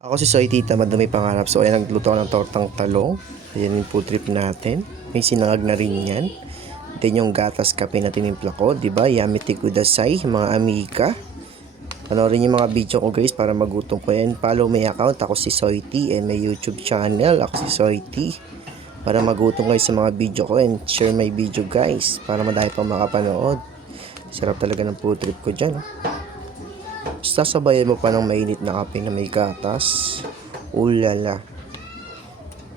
Ako si Soy Tita, madami pangarap. So ayan, nagluto ako ng tortang talong. Ayan yung food trip natin. May sinangag na rin yan. Then yung gatas kape na tinimpla ko, diba? Yamete kudasai, mga amiga. Panoorin yung mga video ko guys para magutom ko yan. Follow my account, ako si Soy T. And may YouTube channel, ako si Soy T. Para magutom kayo sa mga video ko and share my video guys. Para madami pang makapanood. Sarap talaga ng food trip ko dyan. Sasabayan mo pa ng mainit na kape na may gatas. Ulala.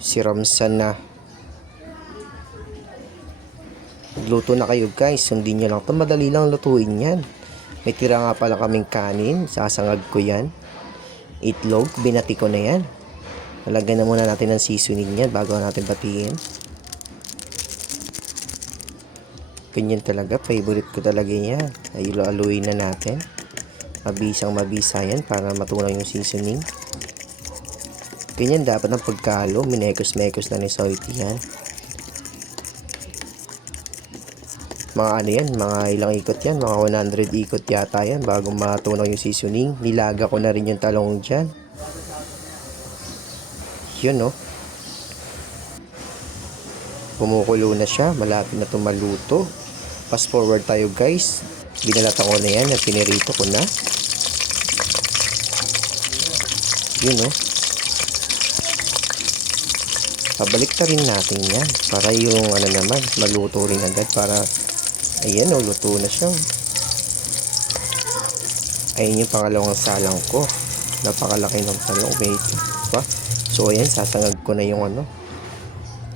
Siramsan na. Luto na kayo guys. Sundin nyo lang ito. Madali lang lutuin yan. May tira nga pala kaming kanin. Sasangag ko yan. Itlog. Binati ko na yan. Nalagyan na muna natin ng seasoning yan bago natin batiin. Ganyan talaga. Favorite ko talaga yan. Aluin na natin. Mabisang mabisa yan para matunaw yung seasoning. Ganyan dapat ng pagkalo. Minekos-mekos na ni Soity yan. Mga ano yan, mga ilang ikot yan. Mga 100 ikot yata yan bago matunaw yung seasoning. Nilaga ko na rin yung talong dyan. Yun no. Kumukulo na siya. Malapit na tumaluto. Fast forward tayo guys. Binalatan ko na yan. Pinirito ko na. Yun no. Pabalik na rin natin yan. Para yung ano naman. Maluto rin agad. Para ayan o. Luto na siya. Ayun yung pangalawang salang ko. Napakalaki ng talong. Wait. Diba? So ayan. Sasangag ko na yung ano.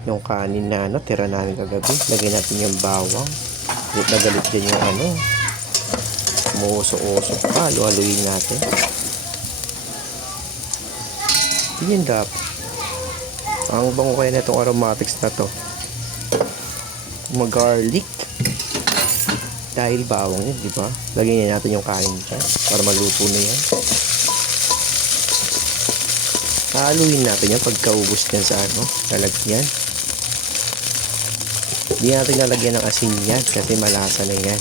Yung kanin na ano. Tira namin kagabi. Lagyan natin yung bawang. Galit na galit dyan yung ano. Umuuso-uso pa. Haluin natin. Yan dapat. Ang bango kaya na itong aromatics na to. Mag-garlic. Dahil bawang yun, di ba? Lagyan natin yung kanin dyan para maluto na yan. Haluin natin yan pagkaubos niyan sa ano, lalagyan. Hindi natin lalagyan ng asin yan kasi malasa na yan.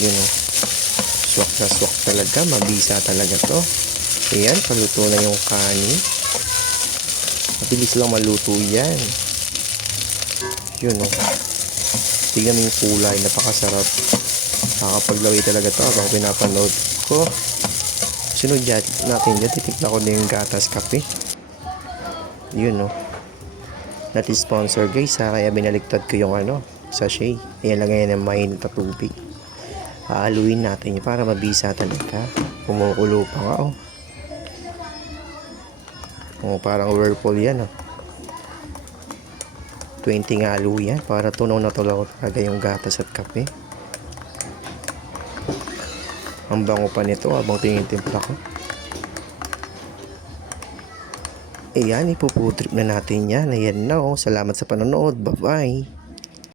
Yun o. Swak na swak talaga. Mabisa talaga to. Ayan, paluto na yung kanin. Mabilis lang maluto yan. Yun o. Tignan mo yung kulay. Napakasarap. Nakakapaglaway talaga to habang pinapanood ko. Sunod natin dyan. Titikla ko na yung gatas kape. Yun o. Not sponsor guys ha. Kaya binaliktad ko yung ano, sachet. Ayan lang yan ang mainit na tubig. Haluin natin yun para mabisa talaga. Kumukulo pa nga oh. Oh, parang whirlpool yan oh. 20 nga halo yan para tunaw na tunaw talaga yung gatas at kape. Ang bango pa nito habang tinitimpla ko. Ayan, ipuputrip na natin yan. Ayan na oh. Salamat sa panonood. Bye bye.